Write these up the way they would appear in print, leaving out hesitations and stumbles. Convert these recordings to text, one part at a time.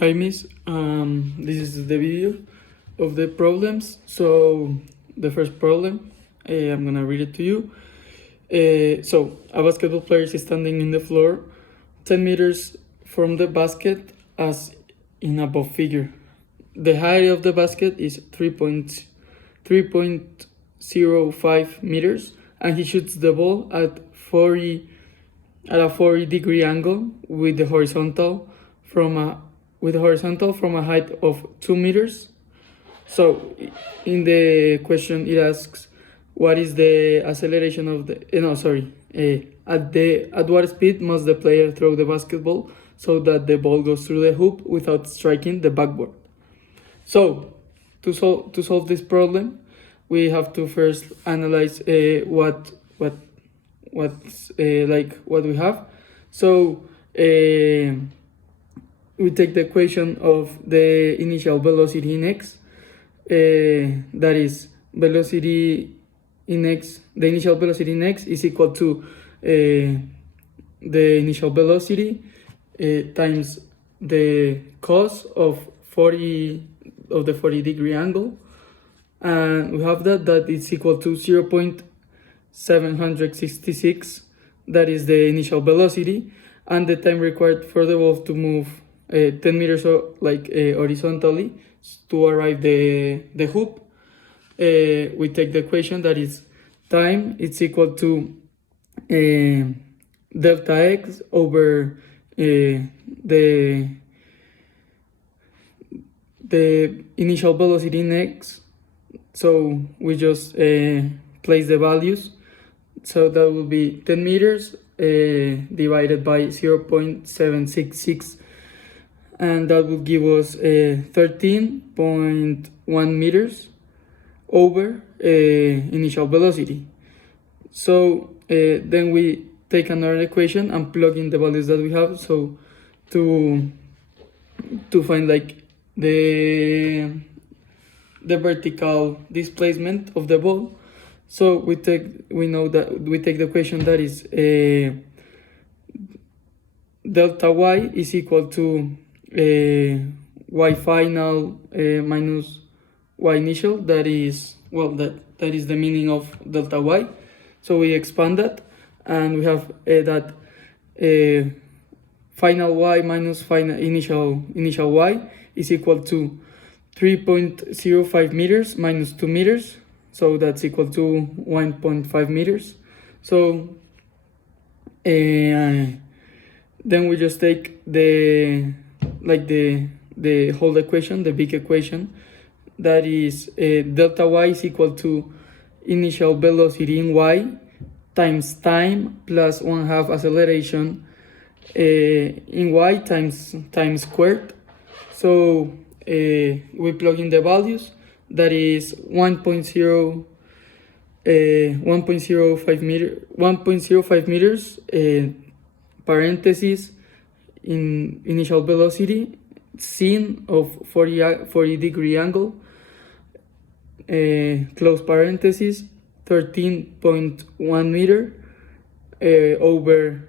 Hi, Miss. This is the video of the problems. So the first problem, I'm gonna read it to you. So a basketball player is standing in the floor 10 meters from the basket as in above figure. The height of the basket is 3.05 meters, and he shoots the ball at a 40-degree angle with the horizontal from a height of 2 meters. So in the question it asks what is the acceleration of the at what speed must the player throw the basketball so that the ball goes through the hoop without striking the backboard. So to solve this problem, we have to first analyze what we have. So we take the equation of the initial velocity in x, that is velocity in x, the initial velocity in x is equal to the initial velocity times the cos of the 40-degree angle, and we have that it's equal to 0.766, that is the initial velocity, and the time required for the ball to move 10 meters horizontally to arrive the hoop. We take the equation that is time, it's equal to delta x over the initial velocity in x. So we just place the values. So that will be 10 meters divided by 0.766, and that will give us 13.1 meters over initial velocity. So then we take another equation and plug in the values that we have, so to find like the vertical displacement of the ball. So we take the equation that is delta y is equal to y final minus y initial, that is the meaning of delta y. So we expand that, and we have that final y minus final initial y is equal to 3.05 meters minus 2 meters, so that's equal to 1.5 meters. So then we just take the whole equation, the big equation, that is delta y is equal to initial velocity in y times time plus 1/2 acceleration in y times squared. So we plug in the values, that is 1.05 meters parentheses in initial velocity sin of 40-degree angle, close parentheses, 13.1 meter over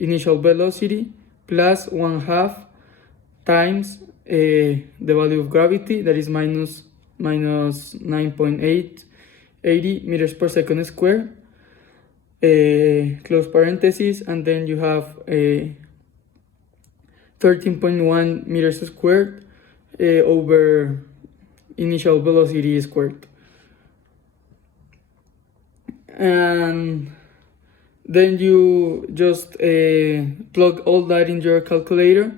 initial velocity plus 1/2 times the value of gravity, that is minus 9.880 meters per second square, close parentheses, and then you have 13.1 meters squared over initial velocity squared. And then you just plug all that in your calculator,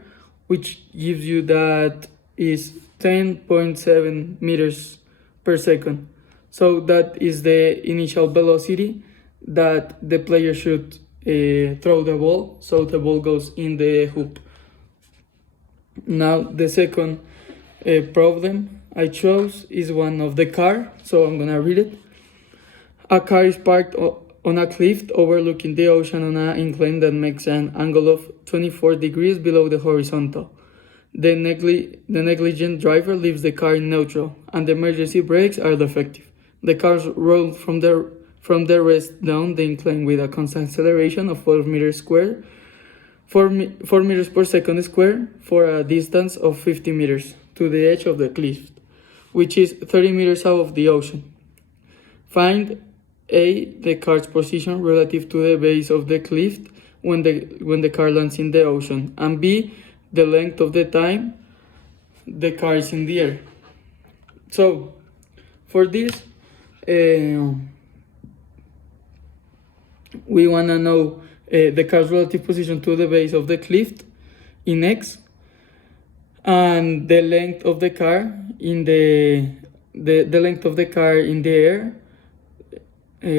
which gives you that is 10.7 meters per second. So that is the initial velocity that the player should throw the ball, so the ball goes in the hoop. Now the second problem I chose is one of the car, so I'm gonna read it. A car is parked on a cliff overlooking the ocean on an incline that makes an angle of 24 degrees below the horizontal. The negligent driver leaves the car in neutral, and the emergency brakes are defective. The car rolls from the rest down the incline with a constant acceleration of 12 meters squared 4 meters per second square for a distance of 50 meters to the edge of the cliff, which is 30 meters above the ocean. Find A, the car's position relative to the base of the cliff when the car lands in the ocean, and B, the length of the time the car is in the air. So, for this, we want to know the car's relative position to the base of the cliff in x, and the length of the car in the length of the car in the air,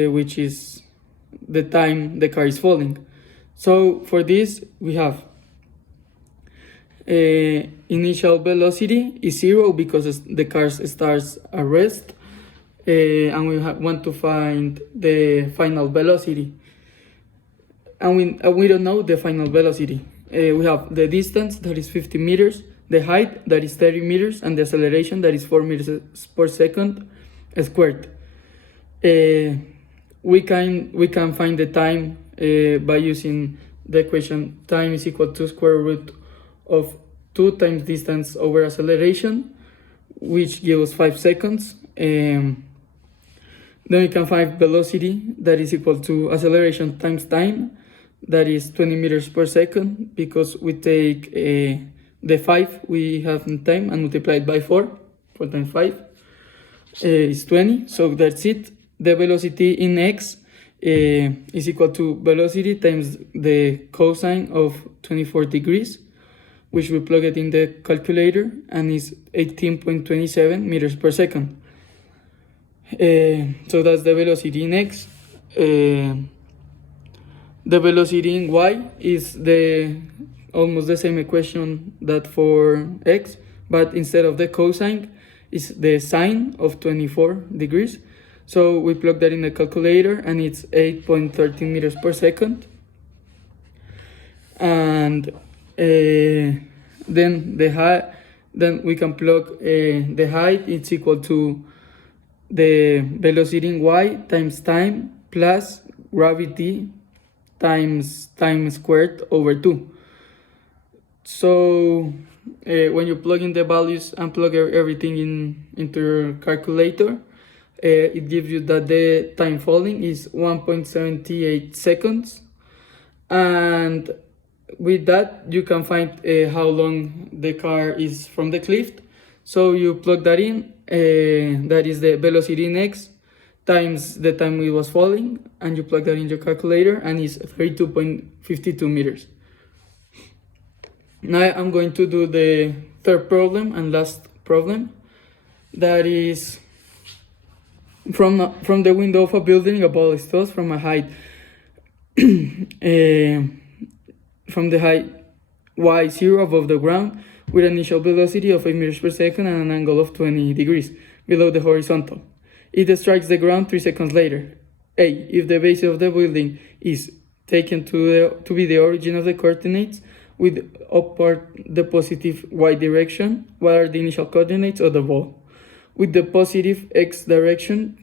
which is the time the car is falling. So for this we have initial velocity is 0 because the car starts at rest, and we want to find the final velocity, and we don't know the final velocity. We have the distance, that is 50 meters, the height, that is 30 meters, and the acceleration, that is 4 meters per second squared. We can find the time by using the equation time is equal to square root of 2 times distance over acceleration, which gives 5 seconds. Then we can find velocity, that is equal to acceleration times time, that is 20 meters per second, because we take the 5 we have in time and multiply it by 4 times 5 is 20, so that's it. The velocity in x is equal to velocity times the cosine of 24 degrees, which we plug it in the calculator, and is 18.27 meters per second. So that's the velocity in x. The velocity in y is almost the same equation that for x, but instead of the cosine is the sine of 24 degrees. So we plug that in the calculator, and it's 8.13 meters per second. And then we can plug the height. It's equal to the velocity in y times time plus gravity times time squared over 2. So when you plug in the values and plug everything into your calculator, it gives you that the time falling is 1.78 seconds, and with that you can find how long the car is from the cliff. So you plug that in, that is the velocity in x times the time it was falling, and you plug that in your calculator, and it's 32.52 meters. Now I'm going to do the third problem and last problem, that is from the window of a building, a ball is tossed from a height from the height y0 above the ground with an initial velocity of 8 meters per second and an angle of 20 degrees below the horizontal. It strikes the ground 3 seconds later. A. If the base of the building is taken to be the origin of the coordinates with upward the positive y direction, what are the initial coordinates of the ball? With the positive x direction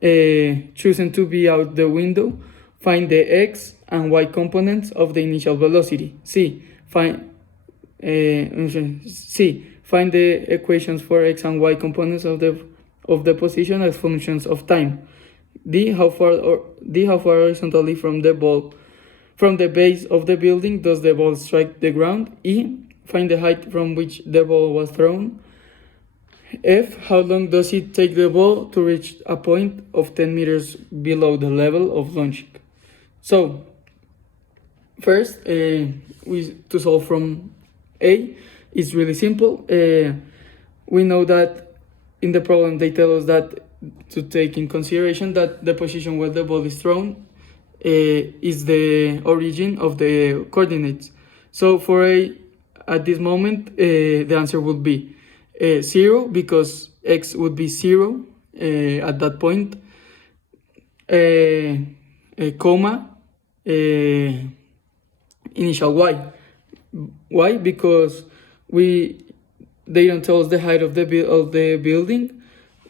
chosen to be out the window, find the x and y components of the initial velocity. Find the equations for x and y components of the position as functions of time. D. How far horizontally from the base of the building does the ball strike the ground? E. Find the height from which the ball was thrown. F. How long does it take the ball to reach a point of 10 meters below the level of launching? So, first, to solve from A, it's really simple. We know that in the problem they tell us that to take in consideration that the position where the ball is thrown is the origin of the coordinates. So for A, at this moment, the answer would be 0, because x would be 0 at that point, comma, initial y. Why? Because they don't tell us the height of the building,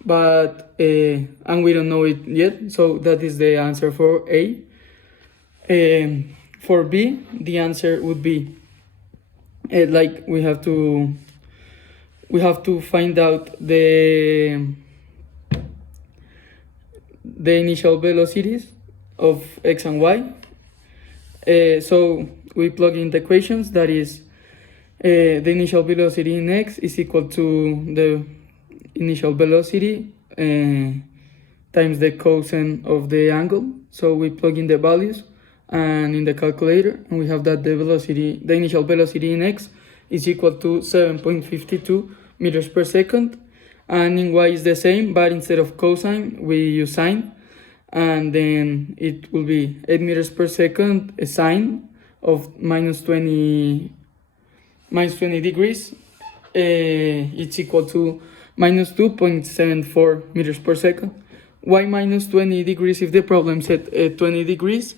but and we don't know it yet, so that is the answer for A. for B, the answer would be like we have to find out the initial velocities of x and y. So we plug in the equations. That is, the initial velocity in x is equal to the initial velocity times the cosine of the angle. So we plug in the values and in the calculator, and we have that the initial velocity in x is equal to 7.52 meters per second, and in y is the same, but instead of cosine we use sine, and then it will be 8 meters per second, a sine of minus 20 degrees. It's equal to minus 2.74 meters per second. Why minus 20 degrees if the problem said 20 degrees?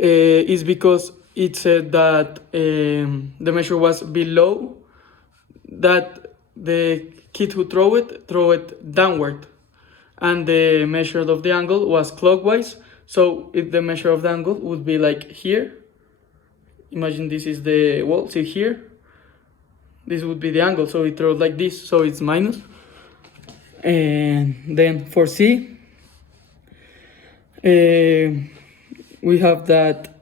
Is because it said that the measure was below, that the kid who threw it downward, and the measure of the angle was clockwise. So if the measure of the angle would be like here, imagine this is the wall, see here, this would be the angle, so it throws like this, so it's minus. And then for C, we have that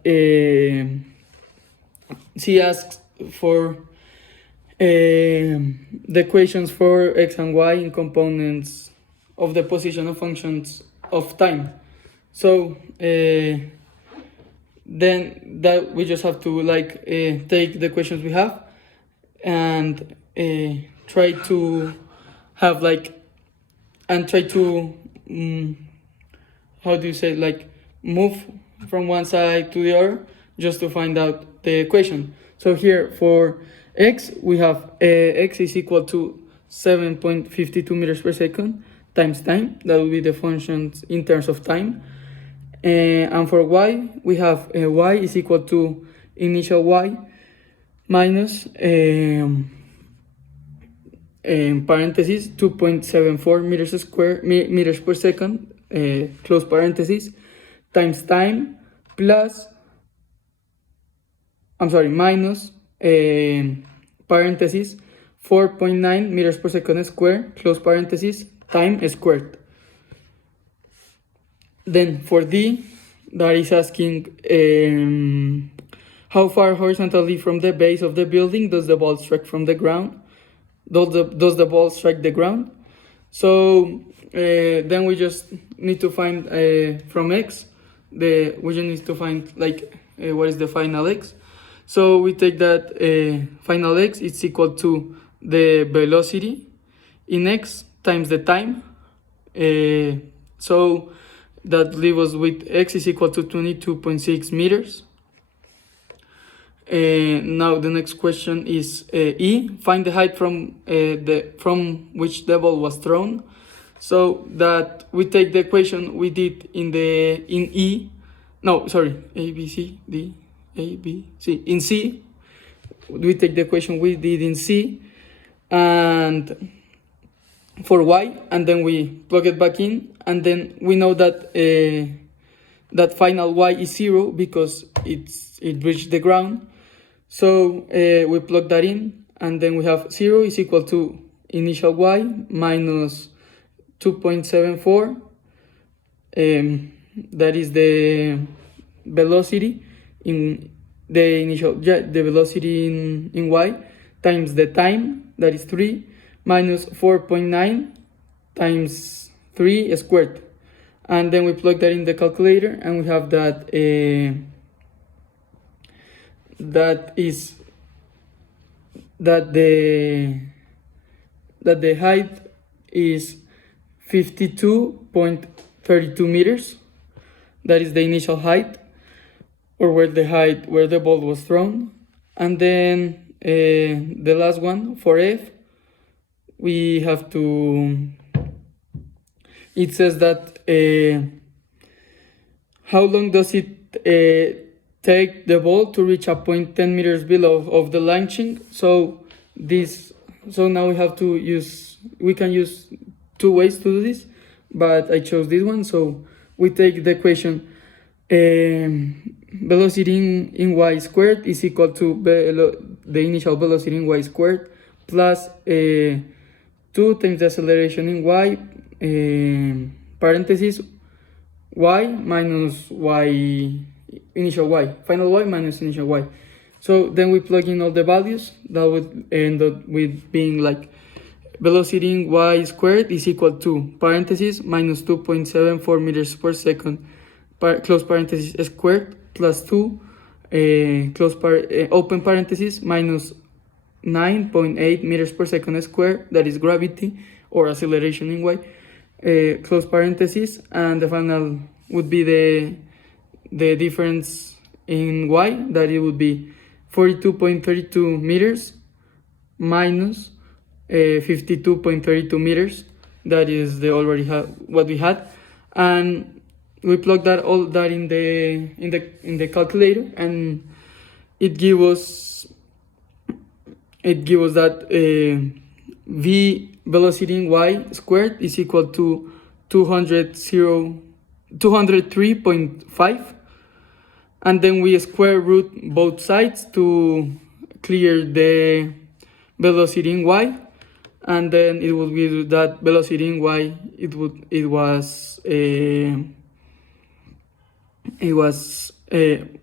C asks for the equations for x and y in components of the position of functions of time. So then that we just have to take the equations we have and try to have how do you say, move from one side to the other just to find out the equation. So here for x, we have x is equal to 7.52 meters per second times time. That will be the functions in terms of time. And for y, we have y is equal to initial y minus parentheses 2.74 meters per second, close parentheses, times time plus, minus parentheses 4.9 meters per second square, close parentheses, time squared. Then for D, that is asking how far horizontally from the base of the building does the ball strike from the ground? Does the ball strike the ground? So then we just need to find from x, we just need to find what is the final x. So we take that final x is equal to the velocity in x times the time. So that leaves us with x is equal to 22.6 meters. Now the next question is E. Find the height from which the ball was thrown. So that we take the equation we did in E. No, sorry, A, B, C, D, A, B, C. In C, we take the equation we did in C, and for y, and then we plug it back in, and then we know that that final y is 0 because it reached the ground. So we plug that in, and then we have 0 is equal to initial y minus 2.74. That is the velocity in the velocity in y times the time, that is 3, minus 4.9 times 3 squared. And then we plug that in the calculator, and we have that the height is 52.32 meters. That is the initial height, or where the ball was thrown. And then the last one for F, we have to, it says that how long does it take the ball to reach a point 10 meters below of the launching. So now we can use two ways to do this, but I chose this one. So we take the equation velocity in y squared is equal to the initial velocity in y squared plus 2 times the acceleration in y, parentheses, y minus y, initial y, final y minus initial y. So then we plug in all the values. That would end up with being like velocity in y squared is equal to parentheses minus 2.74 meters per second, close parentheses squared, plus 2 open parentheses minus 9.8 meters per second squared, that is gravity or acceleration in y, close parentheses, and the final would be the difference in y, that it would be 42.32 meters minus 52.32 meters. That is the already what we had, and we plug that all that in the calculator, and it give us that v velocity in y squared is equal to 203.5, and then we square root both sides to clear the velocity in y, and then it would give that velocity in y, it was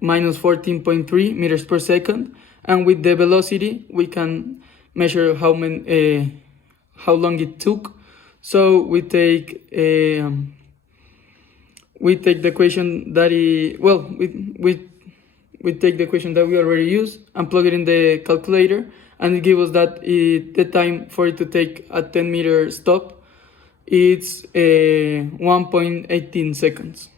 minus 14.3 meters per second, and with the velocity we can measure how long it took. So we take the equation that we take the equation that we already used and plug it in the calculator, and it gives us that the time for it to take a 10-meter stop, it's 1.18 seconds.